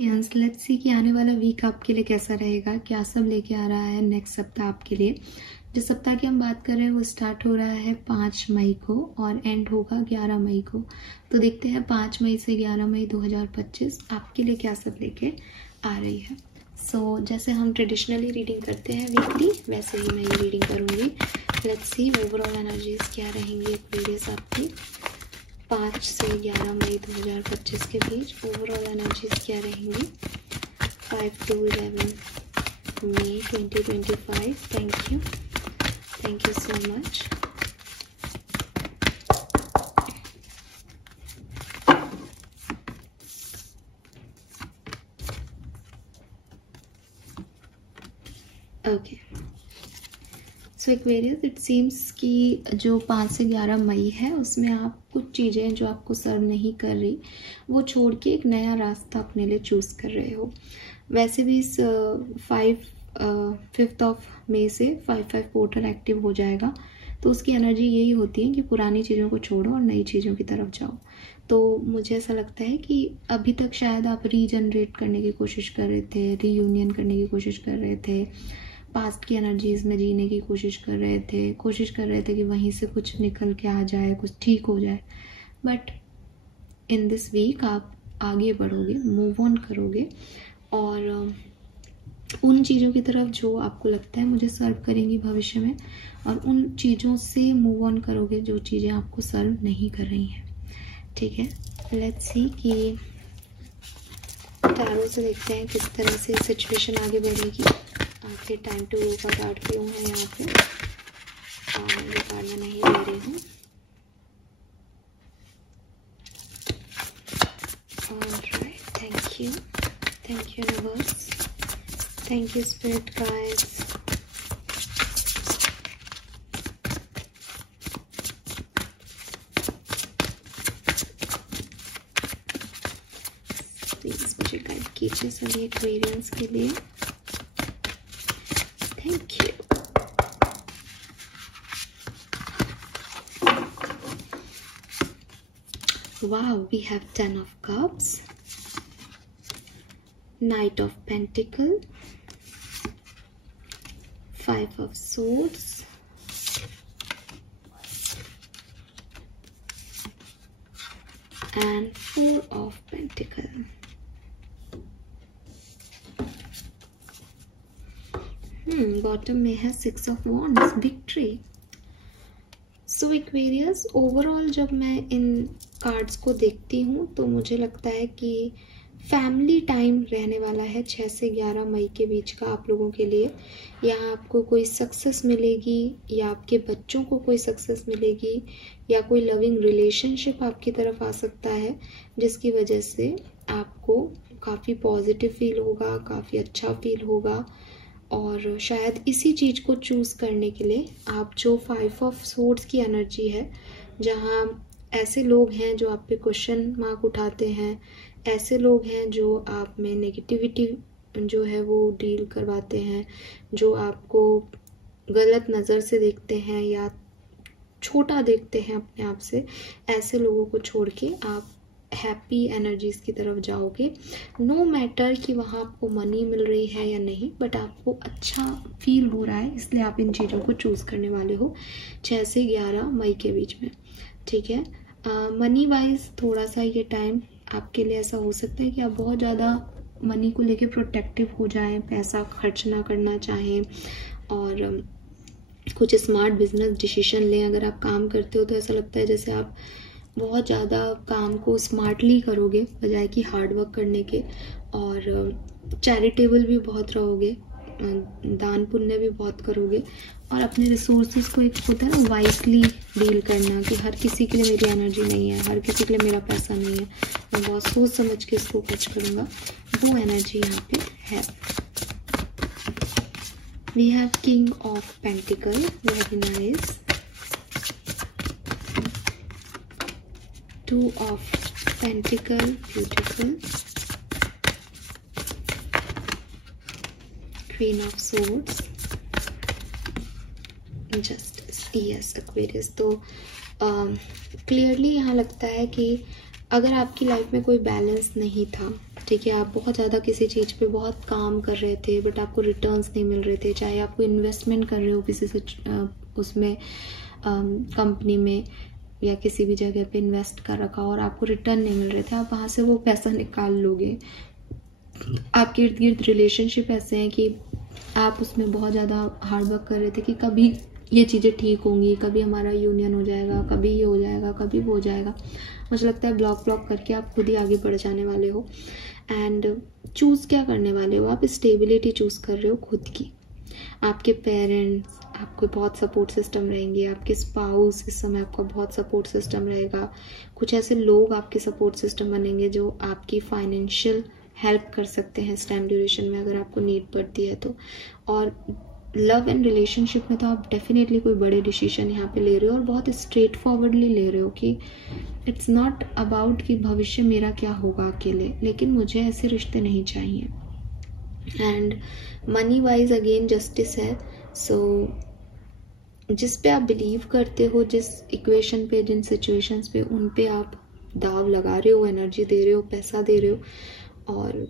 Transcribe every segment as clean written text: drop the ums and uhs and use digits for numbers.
Let's see कि आने वाला वीक आपके लिए कैसा रहेगा, क्या सब लेके आ रहा है नेक्स्ट सप्ताह आपके लिए। जिस सप्ताह की हम बात कर रहे हैं वो स्टार्ट हो रहा है 5 मई को और एंड होगा 11 मई को। तो देखते हैं 5 मई से 11 मई 2025 आपके लिए क्या सब लेके आ रही है। जैसे हम ट्रेडिशनली रीडिंग करते हैं वीकली, वैसे ही मैं ये रीडिंग करूँगी। लेट्स सी ओवरऑल एनर्जीज क्या रहेंगी एक्वेरियस आपकी 5 से 11 मई 2025 के बीच। ओवरऑल एनर्जीज क्या रहेंगी 5 to 11 मई 2025। Thank you so much. Okay so Aquarius, it seems कि जो 5 से 11 मई है उसमें आप कुछ चीज़ें जो आपको सर्व नहीं कर रही वो छोड़ के एक नया रास्ता अपने लिए चूज़ कर रहे हो। वैसे भी इस 5th ऑफ मई से 5/5 पोर्टल एक्टिव हो जाएगा, तो उसकी एनर्जी यही होती है कि पुरानी चीज़ों को छोड़ो और नई चीज़ों की तरफ जाओ। तो मुझे ऐसा लगता है कि अभी तक शायद आप रीजनरेट करने की कोशिश कर रहे थे, रीयूनियन करने की कोशिश कर रहे थे, पास्ट की एनर्जीज में जीने की कोशिश कर रहे थे कि वहीं से कुछ निकल के आ जाए, कुछ ठीक हो जाए। बट इन दिस वीक आप आगे बढ़ोगे, मूव ऑन करोगे और उन चीज़ों की तरफ जो आपको लगता है मुझे सर्व करेंगी भविष्य में, और उन चीज़ों से मूव ऑन करोगे जो चीज़ें आपको सर्व नहीं कर रही हैं। ठीक है, लेट्स सी कि टैरो से देखते हैं किस तरह से सिचुएशन आगे बढ़ेगी। आपके टाइम टू रो का कार्ड क्यों है यहाँ पे, और ये कार्ड मैं नहीं ले रही हूँ। Alright, thank you universe, thank you spirit guides. Please मुझे गाइड कीजिए सभी एक्वेरियंस के लिए। Thank you. Wow, we have 10 of Cups, Knight of Pentacles, 5 of Swords, and 4 of Pentacles. Bottom में है 6 of Wands, victory. So Aquarius, overall जब मैं इन cards को देखती हूँ तो मुझे लगता है कि फैमिली टाइम रहने वाला है 6 से 11 मई के बीच का आप लोगों के लिए। यहाँ आपको कोई सक्सेस मिलेगी, या आपके बच्चों को कोई सक्सेस मिलेगी, या कोई लविंग रिलेशनशिप आपकी तरफ आ सकता है, जिसकी वजह से आपको काफ़ी पॉजिटिव फील होगा, काफ़ी अच्छा फील होगा। और शायद इसी चीज़ को चूज़ करने के लिए आप जो 5 ऑफ सोर्ड्स की एनर्जी है, जहाँ ऐसे लोग हैं जो आप पे क्वेश्चन मार्क उठाते हैं, ऐसे लोग हैं जो आप में नेगेटिविटी जो है वो डील करवाते हैं, जो आपको गलत नज़र से देखते हैं या छोटा देखते हैं अपने आप से, ऐसे लोगों को छोड़ के आप हैप्पी एनर्जीज की तरफ जाओगे। नो मैटर कि वहाँ आपको मनी मिल रही है या नहीं, बट आपको अच्छा फील हो रहा है, इसलिए आप इन चीज़ों को चूज़ करने वाले हो 6 से 11 मई के बीच में। ठीक है, मनी वाइज थोड़ा सा ये टाइम आपके लिए ऐसा हो सकता है कि आप बहुत ज़्यादा मनी को लेके प्रोटेक्टिव हो जाएं, पैसा खर्च ना करना चाहें, और कुछ स्मार्ट बिजनेस डिसीजन लें। अगर आप काम करते हो तो ऐसा लगता है जैसे आप बहुत ज़्यादा काम को स्मार्टली करोगे बजाय कि हार्ड वर्क करने के, और चैरिटेबल भी बहुत रहोगे, दान पुण्य भी बहुत करोगे, और अपने रिसोर्सेज को एक होता है ना वाइजली डील करना कि हर किसी के लिए मेरी एनर्जी नहीं है, हर किसी के लिए मेरा पैसा नहीं है, मैं बहुत सोच समझ के इसको खर्च करूँगा, वो एनर्जी यहाँ पे है। We have king of pentacles, very nice, 2 of Pentacles, beautiful, Queen of Swords, Justice, yes Aquarius। तो क्लियरली यहाँ लगता है कि अगर आपकी लाइफ में कोई बैलेंस नहीं था, ठीक है, आप बहुत ज़्यादा किसी चीज़ पे बहुत काम कर रहे थे बट आपको रिटर्न्स नहीं मिल रहे थे, चाहे आपको इन्वेस्टमेंट कर रहे हो किसी से उसमें कंपनी में या किसी भी जगह पे इन्वेस्ट कर रखा और आपको रिटर्न नहीं मिल रहे थे, आप वहाँ से वो पैसा निकाल लोगे। आपके इर्द गिर्द रिलेशनशिप ऐसे हैं कि आप उसमें बहुत ज़्यादा हार्डवर्क कर रहे थे कि कभी ये चीज़ें ठीक होंगी, कभी हमारा यूनियन हो जाएगा, कभी ये हो जाएगा, कभी वो हो जाएगा। मुझे लगता है ब्लॉक करके आप खुद ही आगे बढ़ जाने वाले हो। एंड चूज़ क्या करने वाले हो आप? स्टेबिलिटी चूज़ कर रहे हो खुद की। आपके पेरेंट्स आपको बहुत सपोर्ट सिस्टम रहेंगे, आपके स्पाउस इस समय आपका बहुत सपोर्ट सिस्टम रहेगा, कुछ ऐसे लोग आपके सपोर्ट सिस्टम बनेंगे जो आपकी फाइनेंशियल हेल्प कर सकते हैं इस टाइम ड्यूरेशन में अगर आपको नीड पड़ती है तो। और लव एंड रिलेशनशिप में तो आप डेफिनेटली कोई बड़े डिसीजन यहाँ पे ले रहे हो और बहुत स्ट्रेट फॉरवर्डली ले रहे हो कि इट्स नॉट अबाउट कि भविष्य मेरा क्या होगा अकेले, लेकिन मुझे ऐसे रिश्ते नहीं चाहिए। And money wise again justice है। सो जिस पे आप बिलीव करते हो, जिस इक्वेशन पे, जिन सिचुएशंस पे, उन पे आप दाव लगा रहे हो, एनर्जी दे रहे हो, पैसा दे रहे हो। और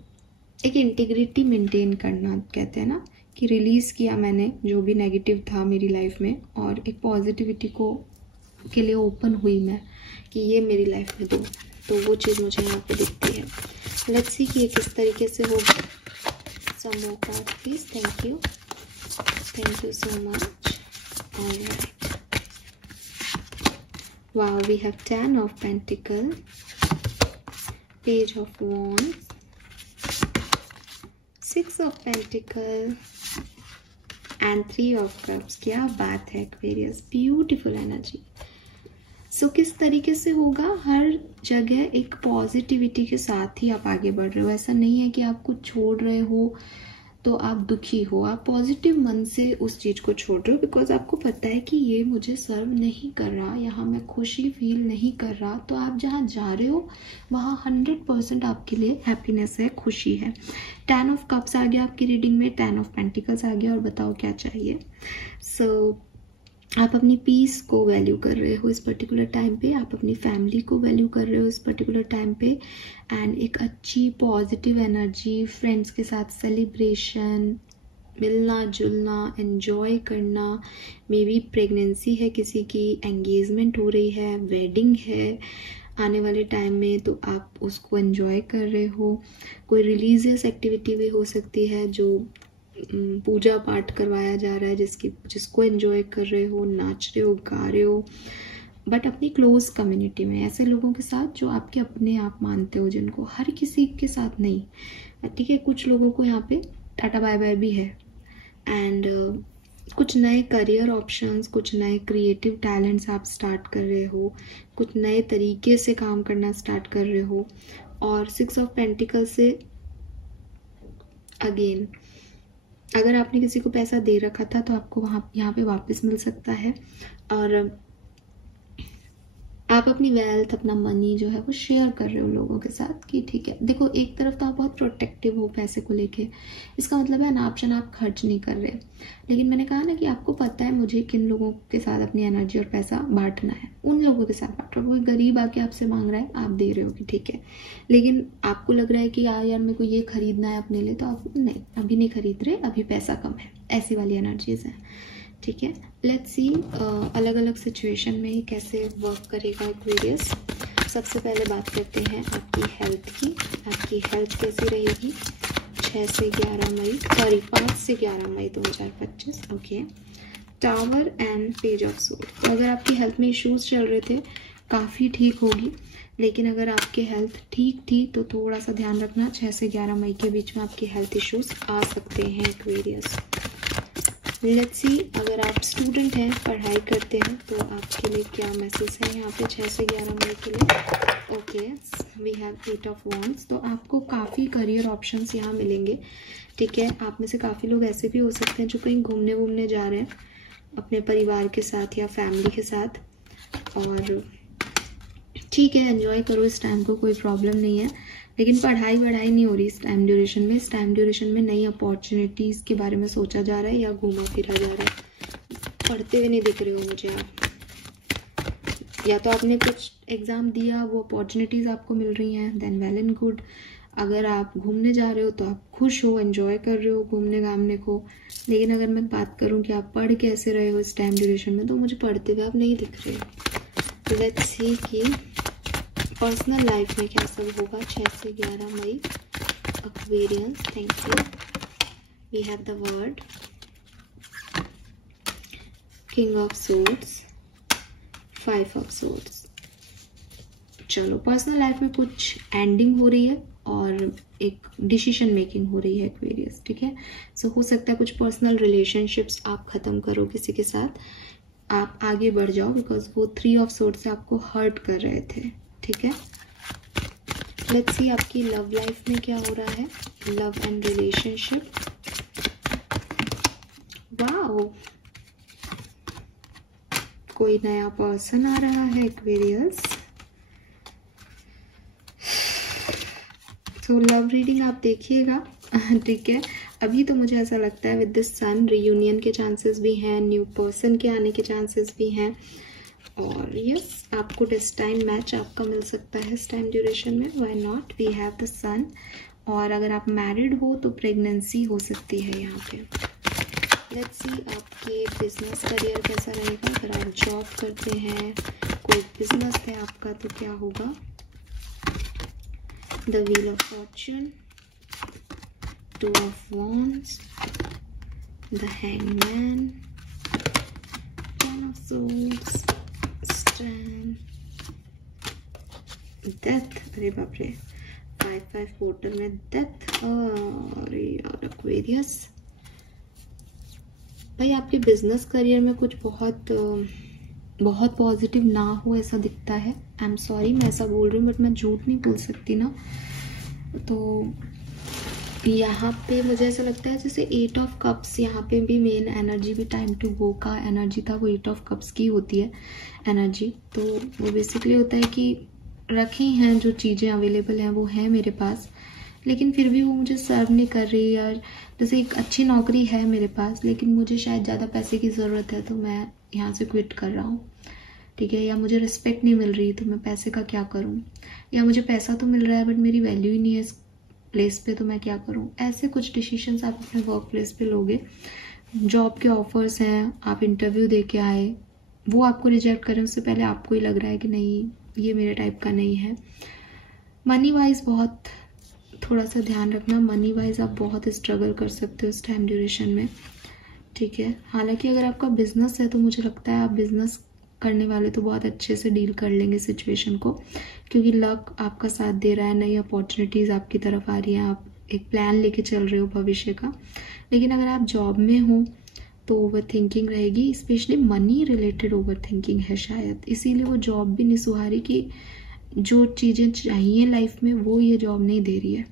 एक इंटीग्रिटी मेंटेन करना, कहते हैं ना कि रिलीज़ किया मैंने जो भी नेगेटिव था मेरी लाइफ में और एक पॉजिटिविटी के लिए ओपन हुई मैं कि ये मेरी लाइफ में दो, तो वो चीज़ मुझे यहाँ पे दिखती है। लेट्स सी कि ये किस तरीके से होगा। Some more card please. Thank you so much. Alright, wow, we have 10 of Pentacles, Page of Wands, 6 of Pentacles and 3 of Cups। क्या बात है Aquarius, ब्यूटीफुल एनर्जी। सो किस तरीके से होगा? हर जगह एक पॉजिटिविटी के साथ ही आप आगे बढ़ रहे हो। ऐसा नहीं है कि आप कुछ छोड़ रहे हो तो आप दुखी हो, आप पॉजिटिव मन से उस चीज़ को छोड़ रहे हो बिकॉज आपको पता है कि ये मुझे सर्व नहीं कर रहा, यहाँ मैं खुशी फील नहीं कर रहा। तो आप जहाँ जा रहे हो वहाँ 100% आपके लिए हैप्पीनेस है, खुशी है। 10 ऑफ कप्स आ गया आपकी रीडिंग में, 10 ऑफ पेंटिकल्स आ गया और बताओ क्या चाहिए। सो आप अपनी पीस को वैल्यू कर रहे हो इस पर्टिकुलर टाइम पे, आप अपनी फैमिली को वैल्यू कर रहे हो इस पर्टिकुलर टाइम पे। एंड एक अच्छी पॉजिटिव एनर्जी, फ्रेंड्स के साथ सेलिब्रेशन, मिलना जुलना, एंजॉय करना। मे बी प्रेगनेंसी है किसी की, एंगेजमेंट हो रही है, वेडिंग है आने वाले टाइम में, तो आप उसको एंजॉय कर रहे हो। कोई रिलीजियस एक्टिविटी भी हो सकती है जो पूजा पाठ करवाया जा रहा है, जिसको एंजॉय कर रहे हो, नाच रहे हो, गा रहे हो, बट अपनी क्लोज कम्युनिटी में, ऐसे लोगों के साथ जो आपके अपने आप मानते हो, जिनको हर किसी के साथ नहीं, ठीक है। कुछ लोगों को यहाँ पे टाटा बाय बाय भी है। एंड कुछ नए करियर ऑप्शंस, कुछ नए क्रिएटिव टैलेंट्स आप स्टार्ट कर रहे हो, कुछ नए तरीके से काम करना स्टार्ट कर रहे हो। और 6 ऑफ पेंटिकल से अगेन, अगर आपने किसी को पैसा दे रखा था तो आपको यहाँ पे वापस मिल सकता है। और आप अपनी वेल्थ, अपना मनी जो है वो शेयर कर रहे हो लोगों के साथ कि ठीक है। देखो, एक तरफ तो आप बहुत प्रोटेक्टिव हो पैसे को लेके, इसका मतलब है नाप शनाप खर्च नहीं कर रहे। लेकिन मैंने कहा ना कि आपको पता है मुझे किन लोगों के साथ अपनी एनर्जी और पैसा बांटना है, उन लोगों के साथ बांट रहे हो। कोई गरीब आके आपसे मांग रहा है, आप दे रहे हो कि ठीक है, लेकिन आपको लग रहा है कि यार मेरे को ये खरीदना है अपने लिए, तो आप नहीं, अभी नहीं खरीद रहे, अभी पैसा कम है, ऐसी वाली एनर्जीज है, ठीक है। लेट्स सी अलग अलग सिचुएशन में ही कैसे वर्क करेगा एक्वेरियस। सबसे पहले बात करते हैं आपकी हेल्थ की। आपकी हेल्थ कैसी रहेगी 5 से 11 मई 2025। Okay, tower and page of sword. तो अगर आपकी हेल्थ में इश्यूज चल रहे थे, काफ़ी ठीक होगी। लेकिन अगर आपकी हेल्थ ठीक थी तो थोड़ा सा ध्यान रखना, 6 से 11 मई के बीच में आपकी हेल्थ इश्यूज आ सकते हैं एक्वेरियस। लेट्स सी, अगर आप स्टूडेंट हैं, पढ़ाई करते हैं, तो आपके लिए क्या मैसेज है यहाँ पे 6 से 11 मई के लिए। Okay, we have 8 of wands. तो आपको काफ़ी करियर ऑप्शंस यहाँ मिलेंगे, ठीक है। आप में से काफ़ी लोग ऐसे भी हो सकते हैं जो कहीं घूमने जा रहे हैं अपने परिवार के साथ या फैमिली के साथ। और ठीक है, एंजॉय करो इस टाइम को, कोई प्रॉब्लम नहीं है। लेकिन पढ़ाई नहीं हो रही इस टाइम ड्यूरेशन में। इस टाइम ड्यूरेशन में नई अपॉर्चुनिटीज़ के बारे में सोचा जा रहा है या घूमा फिरा जा रहा है। पढ़ते हुए नहीं दिख रहे हो मुझे आप, या तो आपने कुछ एग्ज़ाम दिया, वो अपॉर्चुनिटीज़ आपको मिल रही हैं, देन वेल एंड गुड। अगर आप घूमने जा रहे हो तो आप खुश हो, एंजॉय कर रहे हो घूमने घामने को। लेकिन अगर मैं बात करूं कि आप पढ़ कैसे रहे हो इस टाइम ड्यूरेशन में, तो मुझे पढ़ते हुए आप नहीं दिख रहे। लेट्स सी कि पर्सनल लाइफ में क्या सब होगा 6 से 11 मई। Aquarians, thank you. We have the word king of swords, 5 of swords. चलो, पर्सनल लाइफ में कुछ एंडिंग हो रही है और एक डिसीजन मेकिंग हो रही है एक्वेरियस, ठीक है। सो हो सकता है कुछ पर्सनल रिलेशनशिप्स आप खत्म करो किसी के साथ, आप आगे बढ़ जाओ, बिकॉज वो 3 ऑफ सोर्ड से आपको हर्ट कर रहे थे, ठीक है। लेट्स सी आपकी लव लाइफ में क्या हो रहा है, लव एंड रिलेशनशिप। वाओ, कोई नया पर्सन आ रहा है एक्वेरियस। तो लव रीडिंग आप देखिएगा, ठीक है। अभी तो मुझे ऐसा लगता है विद दिस सन रियूनियन के चांसेस भी हैं, न्यू पर्सन के आने के चांसेस भी हैं, और यस आपको डेस्टाइन मैच आपका मिल सकता है इस टाइम ड्यूरेशन में, why not. We have the sun. और अगर आप मैरिड हो तो प्रेगनेंसी हो सकती है यहाँ पे। लेट्स सी आपके बिजनेस करियर कैसा रहेगा। अगर आप जॉब करते हैं, कोई बिजनेस है आपका, तो क्या होगा। The Wheel of Fortune, 2 of Wands, the Hangman, 10 of Swords, Strength, Death। अरे बाप रे, 5 पोर्टल में डेथ। अरे यार एक्वेरियस, भाई आपके बिजनेस करियर में कुछ बहुत पॉजिटिव ना हो ऐसा दिखता है। आई एम सॉरी मैं ऐसा बोल रही हूँ, बट मैं झूठ नहीं बोल सकती ना। तो यहाँ पे मुझे ऐसा लगता है जैसे 8 ऑफ कप्स, यहाँ पे भी मेन एनर्जी भी टाइम टू गो का एनर्जी था, वो 8 ऑफ कप्स की होती है एनर्जी। तो वो बेसिकली होता है कि रखी हैं जो चीज़ें अवेलेबल हैं वो हैं मेरे पास, लेकिन फिर भी वो मुझे सर्व नहीं कर रही यार। जैसे एक अच्छी नौकरी है मेरे पास, लेकिन मुझे शायद ज़्यादा पैसे की ज़रूरत है, तो मैं यहाँ से क्विट कर रहा हूँ, ठीक है। या मुझे रिस्पेक्ट नहीं मिल रही, तो मैं पैसे का क्या करूँ। या मुझे पैसा तो मिल रहा है बट मेरी वैल्यू ही नहीं है इस प्लेस पे, तो मैं क्या करूँ। ऐसे कुछ डिसीजंस आप अपने वर्क प्लेस पे लोगे। जॉब के ऑफर्स हैं, आप इंटरव्यू दे के आए, वो आपको रिजेक्ट करें उससे पहले आपको ही लग रहा है कि नहीं ये मेरे टाइप का नहीं है। मनी वाइज बहुत थोड़ा सा ध्यान रखना, मनी वाइज आप बहुत स्ट्रगल कर सकते हो इस टाइम ड्यूरेशन में, ठीक है। हालांकि अगर आपका बिजनेस है तो मुझे लगता है आप बिजनेस करने वाले तो बहुत अच्छे से डील कर लेंगे सिचुएशन को, क्योंकि लक आपका साथ दे रहा है, नई अपॉर्चुनिटीज़ आपकी तरफ आ रही हैं, आप एक प्लान लेके चल रहे हो भविष्य का। लेकिन अगर आप जॉब में हो तो ओवर थिंकिंग रहेगी, specially money related over thinking है शायद, इसीलिए वो जॉब भी नहीं सुहारी कि जो चीज़ें चाहिए लाइफ में वो ये जॉब नहीं दे रही है।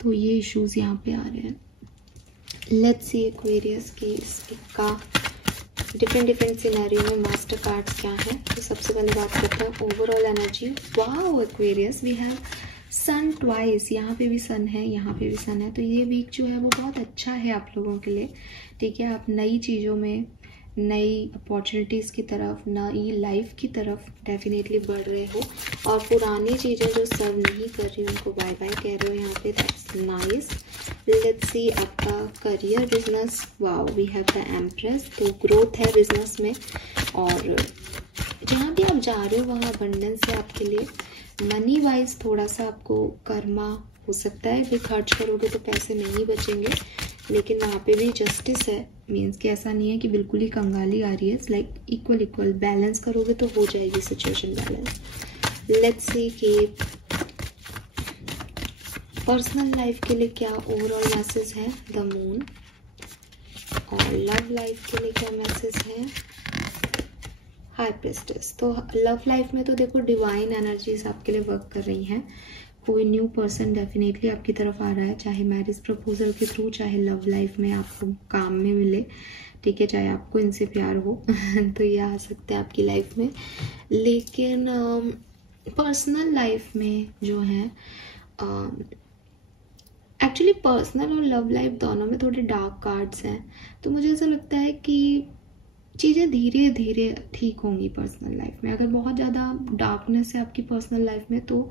तो ये इश्यूज यहाँ पे आ रहे हैं। लेट्स सी एक्वेरियस की इसका डिफरेंट सिनेरियो में मास्टर कार्ड्स क्या है। तो सबसे पहले बात करते हैं overall energy. Wow Aquarius, we have sun twice, यहाँ पे भी सन है, यहाँ पे भी सन है। तो ये वीक जो है वो बहुत अच्छा है आप लोगों के लिए, ठीक है। आप नई चीज़ों में, नई अपॉर्चुनिटीज़ की तरफ, नई लाइफ की तरफ डेफिनेटली बढ़ रहे हो, और पुरानी चीज़ें जो सर्व नहीं कर रही उनको बाय बाय कह रहे हो यहाँ पे। That's nice. लेट्स सी आपका career, business. Wow, we have the empress. तो ग्रोथ है बिजनेस में, और जहाँ भी आप जा रहे हो वहाँ अबंडेंस है आपके लिए। मनी वाइज थोड़ा सा आपको कर्मा हो सकता है कि खर्च करोगे तो पैसे नहीं बचेंगे, लेकिन वहाँ पे भी जस्टिस है। मीन्स कि ऐसा नहीं है कि बिल्कुल ही कंगाली आ रही है, इट्स लाइक इक्वल बैलेंस करोगे तो हो जाएगी सिचुएशन बैलेंस। लेट्स सी कि पर्सनल लाइफ के लिए क्या ओवरऑल मैसेज है, द मून। और लव लाइफ के लिए क्या मैसेज है, हाई प्रिस्टेस। तो लव लाइफ में तो देखो डिवाइन एनर्जीज आपके लिए वर्क कर रही हैं। कोई न्यू पर्सन डेफिनेटली आपकी तरफ आ रहा है, चाहे मैरिज प्रपोजल के थ्रू, चाहे लव लाइफ में आपको काम में मिले, ठीक है, चाहे आपको इनसे प्यार हो तो ये आ सकते हैं आपकी लाइफ में। लेकिन पर्सनल लाइफ में जो है, एक्चुअली पर्सनल और लव लाइफ दोनों में थोड़े डार्क कार्ड्स हैं। तो मुझे ऐसा लगता है कि चीज़ें धीरे धीरे ठीक होंगी पर्सनल लाइफ में। अगर बहुत ज़्यादा डार्कनेस है आपकी पर्सनल लाइफ में तो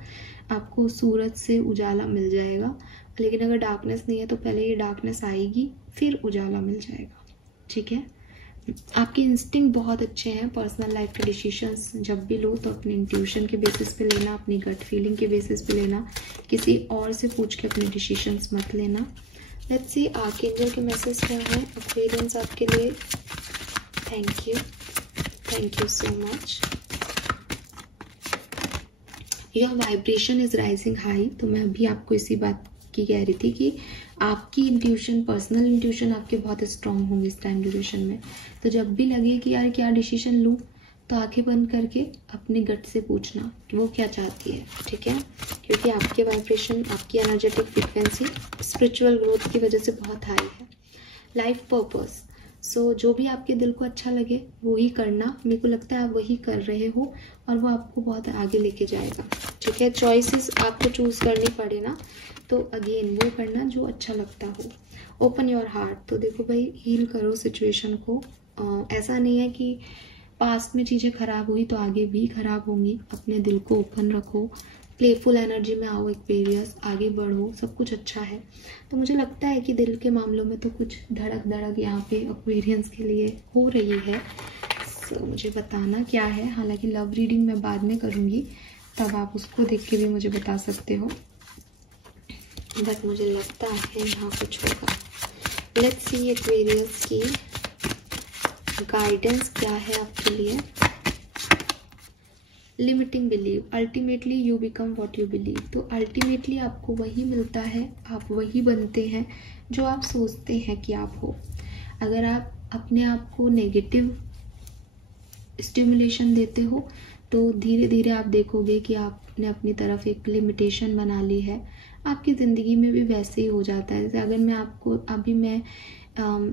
आपको सूरज से उजाला मिल जाएगा, लेकिन अगर डार्कनेस नहीं है तो पहले ये डार्कनेस आएगी फिर उजाला मिल जाएगा। ठीक है, आपके इंस्टिंक्ट बहुत अच्छे हैं। पर्सनल लाइफ के डिसीजंस जब भी लो तो अपने इंट्यूशन के बेसिस पे लेना, अपनी गट फीलिंग के बेसिस पे लेना, किसी और से पूछ के अपने डिसीजंस मत लेना। लेट्स सी आर्कएंजल के मैसेज क्या है एक्वेरियंस आपके लिए। Thank you so much. Your vibration is rising high. तो मैं अभी आपको इसी बात की कह रही थी कि आपकी इंट्यूशन, पर्सनल इंट्यूशन आपके बहुत स्ट्रांग होंगे इस टाइम ड्यूरेशन में। तो जब भी लगे कि यार क्या डिसीजन लूँ तो आंखें बंद करके अपने गट से पूछना कि वो क्या चाहती है। ठीक है, क्योंकि आपके वाइब्रेशन, आपकी एनर्जेटिक फ्रिक्वेंसी स्पिरिचुअल ग्रोथ की वजह से बहुत हाई है। लाइफ पर्पस, सो जो भी आपके दिल को अच्छा लगे वो ही करना। मेरे को लगता है आप वही कर रहे हो और वो आपको बहुत आगे लेके जाएगा। ठीक है, चॉइसेस आपको चूज करनी पड़े ना तो अगेन वो करना जो अच्छा लगता हो। ओपन योर हार्ट, तो देखो भाई हील करो सिचुएशन को। ऐसा नहीं है कि पास्ट में चीज़ें खराब हुई तो आगे भी खराब होंगी। अपने दिल को ओपन रखो, प्लेफुल एनर्जी में आओ एक्वेरियस, आगे बढ़ो, सब कुछ अच्छा है। तो मुझे लगता है कि दिल के मामलों में तो कुछ धड़क यहाँ पे एक्वेरियंस के लिए हो रही है। सो मुझे बताना क्या है। हालांकि लव रीडिंग मैं बाद में करूँगी, तब आप उसको देख के भी मुझे बता सकते हो, बट मुझे लगता है यहाँ कुछ होगा। लेट्स सी एक्वेरियस की गाइडेंस क्या है आपके लिए। Limiting believe, ultimately you become what you believe. तो अल्टीमेटली आपको वही मिलता है, आप वही बनते हैं जो आप सोचते हैं कि आप हो। अगर आप अपने आप को नेगेटिव स्टिमुलेशन देते हो तो धीरे धीरे आप देखोगे कि आपने अपनी तरफ एक लिमिटेशन बना ली है। आपकी ज़िंदगी में भी वैसे ही हो जाता है। जैसे अगर मैं आपको अभी मैं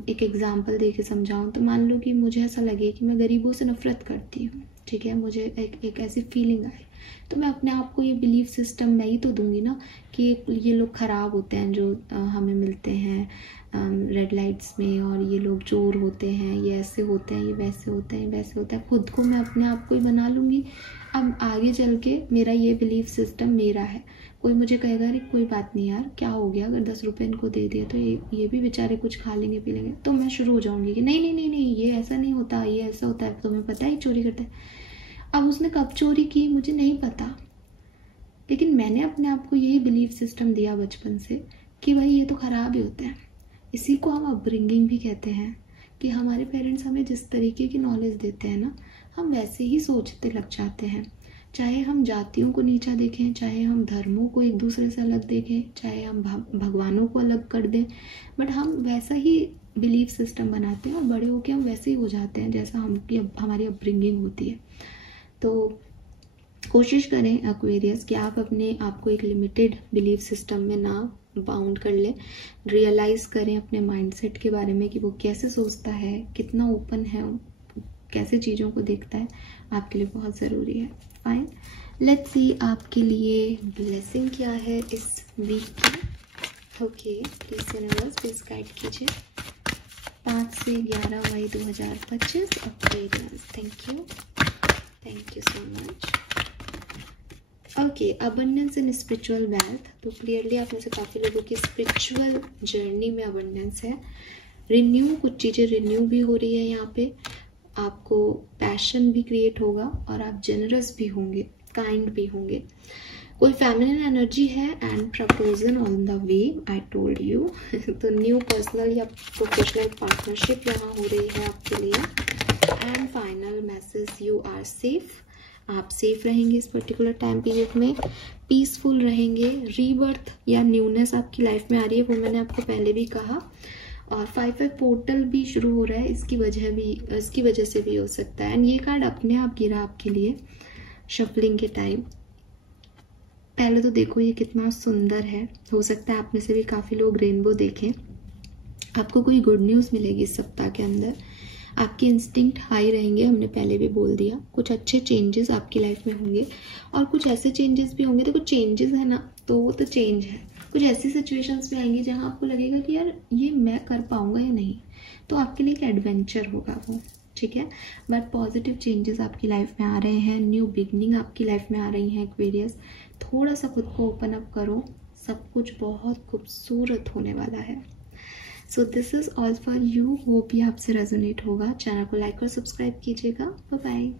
एक एग्जांपल दे के समझाऊँ तो मान लो कि मुझे ऐसा लगे कि मैं गरीबों से नफरत करती हूँ। ठीक है, मुझे एक ऐसी फीलिंग आए तो मैं अपने आप को ये बिलीफ सिस्टम मैं ही तो दूंगी ना कि ये लोग ख़राब होते हैं जो हमें मिलते हैं रेड लाइट्स में, और ये लोग चोर होते हैं, ये ऐसे होते हैं, ये वैसे होते हैं, ये वैसे होता है। खुद को मैं अपने आप को ही बना लूँगी। अब आगे चल के मेरा ये बिलीफ सिस्टम मेरा है। कोई मुझे कहेगा अरे कोई बात नहीं यार, क्या हो गया, अगर 10 रुपये इनको दे दिए तो ये भी बेचारे कुछ खा लेंगे पी लेंगे, तो मैं शुरू हो जाऊंगी कि नहीं नहीं नहीं नहीं ये ऐसा नहीं होता, ये ऐसा होता है, तुम्हें पता है चोरी करता है। अब उसने कब चोरी की मुझे नहीं पता, लेकिन मैंने अपने आप को यही बिलीफ सिस्टम दिया बचपन से कि भाई ये तो ख़राब ही होता है। इसी को हम अपब्रिंगिंग भी कहते हैं कि हमारे पेरेंट्स हमें जिस तरीके की नॉलेज देते हैं ना, हम वैसे ही सोचते लग जाते हैं। चाहे हम जातियों को नीचा देखें, चाहे हम धर्मों को एक दूसरे से अलग देखें, चाहे हम भगवानों को अलग कर दें, बट हम वैसा ही बिलीफ सिस्टम बनाते हैं और बड़े होकर हम वैसे ही हो जाते हैं जैसा हमारी अपब्रिंगिंग होती है। तो कोशिश करें एक्वेरियस कि आप अपने आप को एक लिमिटेड बिलीफ सिस्टम में ना बाउंड कर ले। रियलाइज करें अपने माइंडसेट के बारे में कि वो कैसे सोचता है, कितना ओपन है, कैसे चीज़ों को देखता है, आपके लिए बहुत ज़रूरी है। फाइन, लेट्स सी आपके लिए ब्लेसिंग क्या है इस वीक की। Okay, please universe please guide कीजिए 5 से 11 मई 2025 Aquarius. Thank you so much. Okay, abundance in spiritual wealth. तो क्लियरली आप में से काफ़ी लोगों की स्पिरिचुअल जर्नी में अबंडेंस है। रिन्यू, कुछ चीज़ें रिन्यू भी हो रही है यहाँ पे। आपको पैशन भी क्रिएट होगा और आप जेनरस भी होंगे, काइंड भी होंगे। कोई फेमिनिन एनर्जी है and proposal on the way, I told you. तो न्यू पर्सनल या प्रोफेशनल पार्टनरशिप यहाँ हो रही है आपके लिए। And final message, you are safe. आप सेफ रहेंगे इस पर्टिकुलर टाइम पीरियड में, पीसफुल रहेंगे। रीबर्थ या न्यूनेस आपकी लाइफ में आ रही है, वो मैंने आपको पहले भी कहा। और 5-5 पोर्टल भी शुरू हो रहा है, इसकी वजह से भी हो सकता है। एंड ये कार्ड अपने आप गिरा आपके लिए शफलिंग के टाइम। पहले तो देखो ये कितना सुंदर है। हो सकता है आप में से भी काफ़ी लोग रेनबो देखें। आपको कोई गुड न्यूज़ मिलेगी इस सप्ताह के अंदर। आपके इंस्टिंक्ट हाई रहेंगे, हमने पहले भी बोल दिया। कुछ अच्छे चेंजेस आपकी लाइफ में होंगे और कुछ ऐसे चेंजेस भी होंगे। देखो चेंजेस है ना, तो वो तो चेंज है। कुछ ऐसी सिचुएशंस भी आएंगी जहां आपको लगेगा कि यार ये मैं कर पाऊंगा या नहीं, तो आपके लिए एक एडवेंचर होगा वो। ठीक है, बट पॉजिटिव चेंजेस आपकी लाइफ में आ रहे हैं, न्यू बिगनिंग आपकी लाइफ में आ रही हैं एक्वेरियस। थोड़ा सा खुद को ओपन अप करो, सब कुछ बहुत खूबसूरत होने वाला है। So this is all for you, hope ये आपसे रेजोनेट होगा। चैनल को लाइक और सब्सक्राइब कीजिएगा। Bye bye.